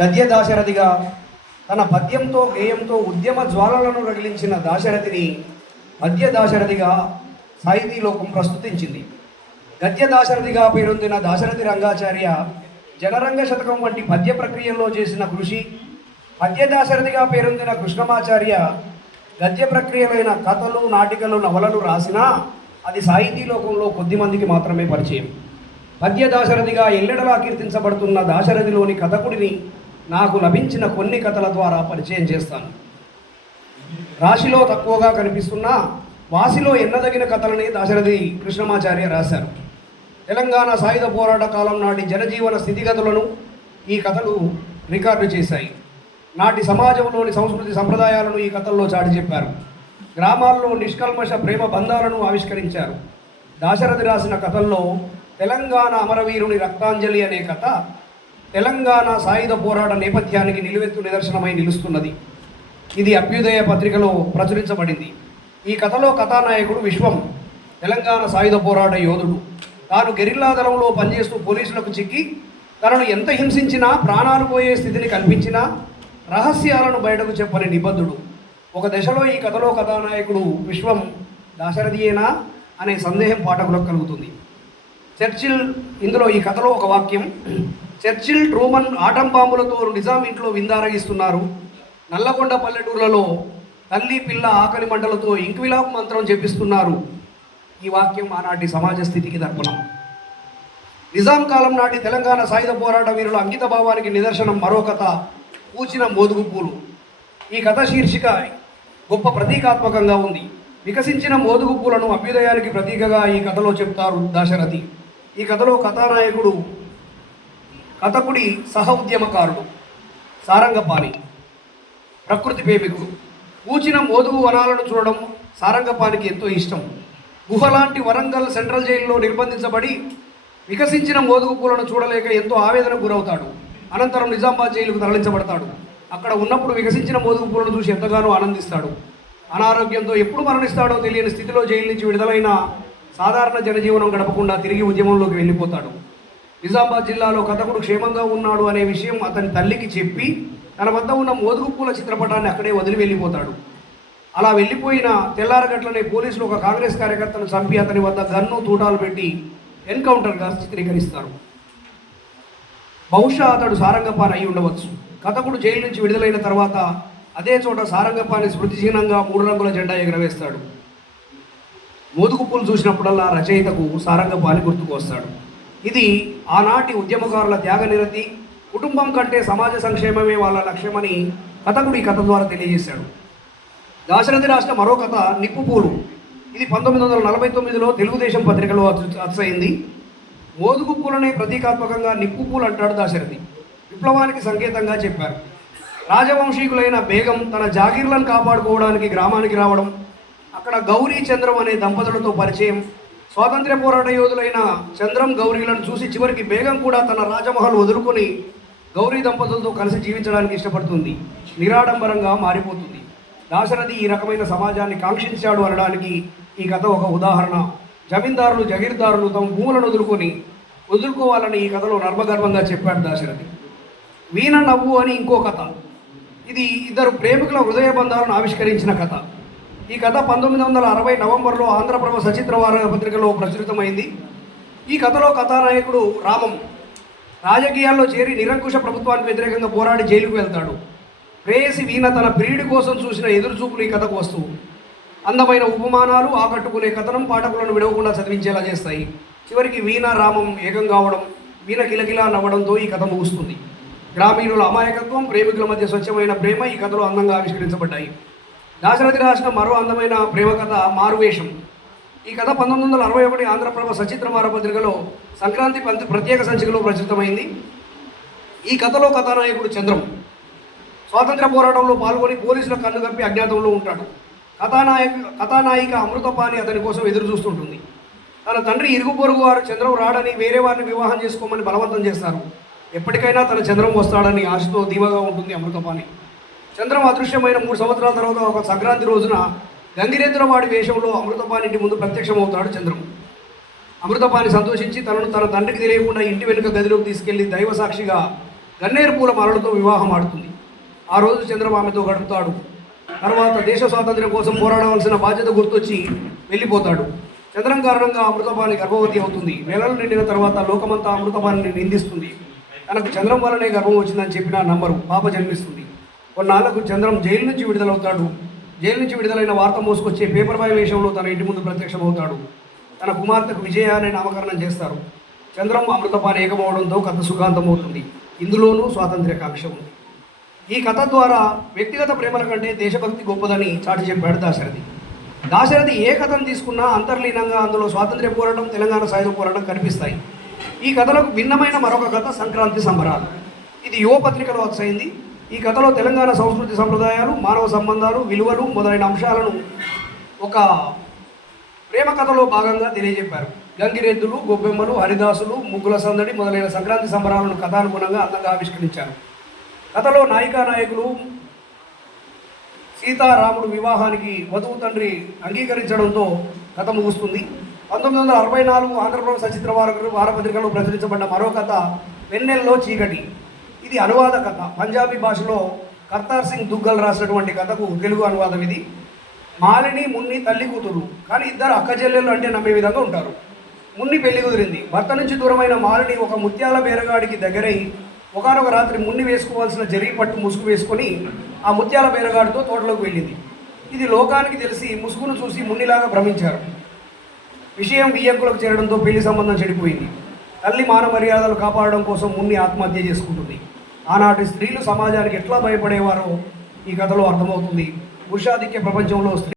గద్య దాశరథిగా తన పద్యంతో గేయంతో ఉద్యమ జ్వాలలను రగిలించిన దాశరథిని పద్య దాశరథిగా సాహితీలోకం ప్రస్తుతించింది. గద్య దాశరథిగా పేరొందిన దాశరథి రంగాచార్య జనరంగ శతకం వంటి పద్య ప్రక్రియల్లో చేసిన కృషి, పద్య దాశరథిగా పేరొందిన కృష్ణమాచార్య గద్య ప్రక్రియలైన కథలు, నాటికలు, నవలలు రాసినా అది సాహితీలోకంలో కొద్దిమందికి మాత్రమే పరిచయం. పద్య దాశరథిగా ఎల్లెడలా కీర్తించబడుతున్న దాశరథిలోని కథకుడిని నాకు లభించిన కొన్ని కథల ద్వారా పరిచయం చేస్తాను. రాశిలో తక్కువగా కనిపిస్తున్నా వాసిలో ఎన్నదగిన కథలని దాశరథి కృష్ణమాచార్య రాశారు. తెలంగాణ సాయుధ పోరాట కాలం నాటి జనజీవన స్థితిగతులను ఈ కథలు రికార్డు చేశాయి. నాటి సమాజంలోని సంస్కృతి సంప్రదాయాలను ఈ కథల్లో చాటి చెప్పారు. గ్రామాల్లో నిష్కల్మష ప్రేమ బంధాలను ఆవిష్కరించారు. దాశరథి రాసిన కథల్లో తెలంగాణ అమరవీరుని రక్తాంజలి అనే కథ తెలంగాణ సాయుధ పోరాట నేపథ్యానికి నిలువెత్తు నిదర్శనమై నిలుస్తున్నది. ఇది అభ్యుదయ పత్రికలో ప్రచురించబడింది. ఈ కథలో కథానాయకుడు విశ్వం తెలంగాణ సాయుధ పోరాట యోధుడు. తాను గెరిల్లా దళంలో పనిచేస్తూ పోలీసులకు చిక్కి తనను ఎంత హింసించినా, ప్రాణాలు పోయే స్థితిని కల్పించినా రహస్యాలను బయటకు చెప్పని నిబద్ధుడు. ఒక దశలో ఈ కథలో కథానాయకుడు విశ్వం దాశరథియేనా అనే సందేహం పాఠకులకు కలుగుతుంది. చర్చిల్ ఇందులో ఈ కథలో ఒక వాక్యం, చర్చిల్, ట్రూమన్ ఆటం బాంబులతో నిజాం ఇంట్లో విందారగిస్తున్నారు. నల్లగొండ పల్లెటూర్లలో తల్లి పిల్ల ఆకలి మంటలతో ఇంక్విలాబ్ మంత్రం చెప్పిస్తున్నారు. ఈ వాక్యం ఆనాటి సమాజ స్థితికి దర్పణం. నిజాం కాలం నాటి తెలంగాణ సాయుధ పోరాట వీరుల అంకిత భావానికి నిదర్శనం మరో కథ, పూచిన మోదుగు పూలు. ఈ కథ శీర్షిక గొప్ప ప్రతీకాత్మకంగా ఉంది. వికసించిన మోదుగు పూలను అభ్యుదయానికి ప్రతీకగా ఈ కథలో చెప్తారు దాశరథి. ఈ కథలో కథానాయకుడు కథకుడి సహ ఉద్యమకారుడు సారంగపాణి, ప్రకృతి ప్రేమికుడు. పూచిన మోదుగు వనాలను చూడడం సారంగపానికి ఎంతో ఇష్టం. గుహలాంటి వరంగల్ సెంట్రల్ జైల్లో నిర్బంధించబడి వికసించిన మోదుగు పూలను చూడలేక ఎంతో ఆవేదనకు గురవుతాడు. అనంతరం నిజామాబాద్ జైలుకు తరలించబడతాడు. అక్కడ ఉన్నప్పుడు వికసించిన మోదుగు పూలను చూసి ఎంతగానో ఆనందిస్తాడు. అనారోగ్యంతో ఎప్పుడు మరణిస్తాడో తెలియని స్థితిలో జైలు నుంచి విడుదలైన సాధారణ జనజీవనం గడపకుండా తిరిగి ఉద్యమంలోకి వెళ్ళిపోతాడు. నిజామాబాద్ జిల్లాలో కథకుడు క్షేమంగా ఉన్నాడు అనే విషయం అతని తల్లికి చెప్పి తన వద్ద ఉన్న మోదుగు పూల చిత్రపటాన్ని అక్కడే వదిలి వెళ్ళిపోతాడు. అలా వెళ్ళిపోయిన తెల్లారగట్లనే పోలీసులు ఒక కాంగ్రెస్ కార్యకర్తను చంపి అతని వద్ద గన్ను, తూటాలు పెట్టి ఎన్కౌంటర్గా చిత్రీకరిస్తారు. బహుశా అతడు సారంగపాణి అయి ఉండవచ్చు. కథకుడు జైలు నుంచి విడుదలైన తర్వాత అదే చోట సారంగపాణి స్మృతి చిహ్నంగా 3 రంగుల జెండా ఎగరవేస్తాడు. మోదుగు పూలు చూసినప్పుడల్లా రచయితకు సారంగపాణి గుర్తుకు వస్తాడు. ఇది ఆనాటి ఉద్యమకారుల త్యాగనిరతి, కుటుంబం కంటే సమాజ సంక్షేమమే వాళ్ళ లక్ష్యమని కథకుడు ఈ కథ ద్వారా తెలియజేశాడు. దాశరథి రాసిన మరో కథ నిప్పుపూలు. ఇది 1949లో తెలుగుదేశం పత్రికలో అచ్చయింది. మోదుగు పూలనే ప్రతీకాత్మకంగా నిప్పు పూలు అంటాడు దాశరథి. విప్లవానికి సంకేతంగా చెప్పారు. రాజవంశీకులైన బేగం తన జాగీర్లను కాపాడుకోవడానికి గ్రామానికి రావడం, అక్కడ గౌరీ చంద్రం అనే దంపతులతో పరిచయం, స్వాతంత్ర్య పోరాట యోధులైన చంద్రం, గౌరీలను చూసి చివరికి బేగం కూడా తన రాజమహల్ వదులుకొని గౌరీ దంపతులతో కలిసి జీవించడానికి ఇష్టపడుతుంది. నిరాడంబరంగా మారిపోతుంది. దాశరథి ఈ రకమైన సమాజాన్ని కాంక్షించాడు అనడానికి ఈ కథ ఒక ఉదాహరణ. జమీందారులు, జగీర్దారులు తమ భూములను వదులుకోవాలని ఈ కథలో నర్మగర్భంగా చెప్పాడు దాశరథి. వీణ నవ్వు అని ఇంకో కథ. ఇది ఇద్దరు ప్రేమికుల హృదయ బంధాలను ఆవిష్కరించిన కథ. ఈ కథ 1960 నవంబర్లో ఆంధ్రప్రభ సచిత్ర వార పత్రికలో ప్రచురితమైంది. ఈ కథలో కథానాయకుడు రామం రాజకీయాల్లో చేరి నిరంకుశ ప్రభుత్వానికి వ్యతిరేకంగా పోరాడి జైలుకు వెళ్తాడు. ప్రేయసి వీణ తన ప్రియుడి కోసం చూసిన ఎదురుచూపులు ఈ కథకు వస్తువు. అందమైన ఉపమానాలు, ఆకట్టుకునే కథనం పాఠకులను విడవకుండా చదివించేలా చేస్తాయి. చివరికి వీణ, రామం ఏకం కావడం, వీణ కిలకిలా నవ్వడంతో ఈ కథ ముగుస్తుంది. గ్రామీణుల అమాయకత్వం, ప్రేమికుల మధ్య స్వచ్ఛమైన ప్రేమ ఈ కథలో అందంగా ఆవిష్కరించబడ్డాయి. దాశరథి రాసిన మరో అందమైన ప్రేమ కథ మారువేషం. ఈ కథ 1961 ఆంధ్రప్రభ సచిత్ర వారపత్రికలో సంక్రాంతి ప్రత్యేక సంచికలో ప్రచురితమైంది. ఈ కథలో కథానాయకుడు చంద్రం స్వాతంత్ర పోరాటంలో పాల్గొని పోలీసుల కన్ను కప్పి అజ్ఞాతంలో ఉంటాడు. కథానాయిక అమృతపాణి అతని కోసం ఎదురు చూస్తుంటుంది. తన తండ్రి ఇరుగు పొరుగు వారు చంద్రం రాడని వేరే వారిని వివాహం చేసుకోమని బలవంతం చేస్తారు. ఎప్పటికైనా తన చంద్రం వస్తాడని ఆశతో ధీమాగా ఉంటుంది అమృతపాణి. చంద్రం అదృశ్యమైన 3 సంవత్సరాల తర్వాత ఒక సంక్రాంతి రోజున గంగిరేంద్రవాడి వేషంలో అమృతపాణి ఇంటి ముందు ప్రత్యక్షమవుతాడు చంద్రం. అమృతపాణి సంతోషించి తనను తన తండ్రికి తెలియకుండా ఇంటి వెనుక గదిలోకి తీసుకెళ్లి దైవ సాక్షిగా గన్నేరు పూల మాలలతో వివాహం ఆడుతుంది. ఆ రోజు చంద్రం ఆమెతో గడుపుతాడు. తర్వాత దేశ స్వాతంత్ర్యం కోసం పోరాడవలసిన బాధ్యత గుర్తొచ్చి వెళ్ళిపోతాడు. చంద్రం కారణంగా అమృతపాణి గర్భవతి అవుతుంది. నెలలు నిండిన తర్వాత లోకమంతా అమృతపాణిని నిందిస్తుంది. తనకు చంద్రం వల్లనే గర్భం వచ్చిందని చెప్పినా నమ్మరు. పాప జన్మిస్తుంది. కొన్నాళ్లకు చంద్రం జైలు నుంచి విడుదలవుతాడు. జైలు నుంచి విడుదలైన వార్త మోసుకొచ్చే పేపర్ బాయ్ వేషంలో తన ఇంటి ముందు ప్రత్యక్షమవుతాడు. తన కుమార్తెకు విజయ అనే నామకరణం చేస్తారు. చంద్రం అమృతపాణి ఏకమవడంతో కథ సుఖాంతమవుతుంది. ఇందులోనూ స్వాతంత్ర్యకాంక్ష ఉంది. ఈ కథ ద్వారా వ్యక్తిగత ప్రేమల కంటే దేశభక్తి గొప్పదని చాటి చెప్పాడు దాశరథి. దాశరథి ఏ కథను తీసుకున్నా అంతర్లీనంగా అందులో స్వాతంత్ర్య పోరాటం, తెలంగాణ సాయుధ పోరాటం కనిపిస్తాయి. ఈ కథలకు భిన్నమైన మరొక కథ సంక్రాంతి సంబరాలు. ఇది యువ పత్రికలో వచ్చైంది. ఈ కథలో తెలంగాణ సంస్కృతి సంప్రదాయాలు, మానవ సంబంధాలు, విలువలు మొదలైన అంశాలను ఒక ప్రేమ కథలో భాగంగా తెలియజెప్పారు. గంగిరెద్దులు, గొబ్బెమ్మలు, హరిదాసులు, ముగ్గుల సందడి మొదలైన సంక్రాంతి సంబరాలను కథానుగుణంగా అందంగా ఆవిష్కరించారు. కథలో నాయకులు సీతారాముడు వివాహానికి వధువు తండ్రి అంగీకరించడంతో కథ ముగుస్తుంది. 1964 ఆంధ్రప్రదేశ్ సచిత్ర వారపత్రికలో ప్రచురించబడ్డ మరో కథ వెన్నెల్లో చీకటి. ఇది అనువాద కథ. పంజాబీ భాషలో కర్తార్ సింగ్ దుగ్గల్ రాసినటువంటి కథకు తెలుగు అనువాదం ఇది. మాలిని, మున్ని తల్లి కూతురు, కానీ ఇద్దరు అక్కచెల్లెళ్ళు అంటే నమ్మే విధంగా ఉంటారు. మున్ని పెళ్లి కుదిరింది. భర్త నుంచి దూరమైన మాలిని ఒక ముత్యాల బేరగాడికి దగ్గరై ఒకనొక రాత్రి మున్ని వేసుకోవాల్సిన జరిగి పట్టు ముసుగు వేసుకొని ఆ ముత్యాల బేరగాడితో తోటలోకి వెళ్ళింది. ఇది లోకానికి తెలిసి ముసుగును చూసి మున్నిలాగా భ్రమించారు. విషయం వియ్యంకులకు చేరడంతో పెళ్లి సంబంధం చెడిపోయింది. తల్లి మాన మర్యాదలు కాపాడడం కోసం మున్ని ఆత్మహత్య చేసుకుంటుంది. ఆనాటి స్త్రీలు సమాజానికి ఎట్లా భయపడేవారో ఈ కథలో అర్థమవుతుంది. పురుషాధిక్య ప్రపంచంలో స్త్రీ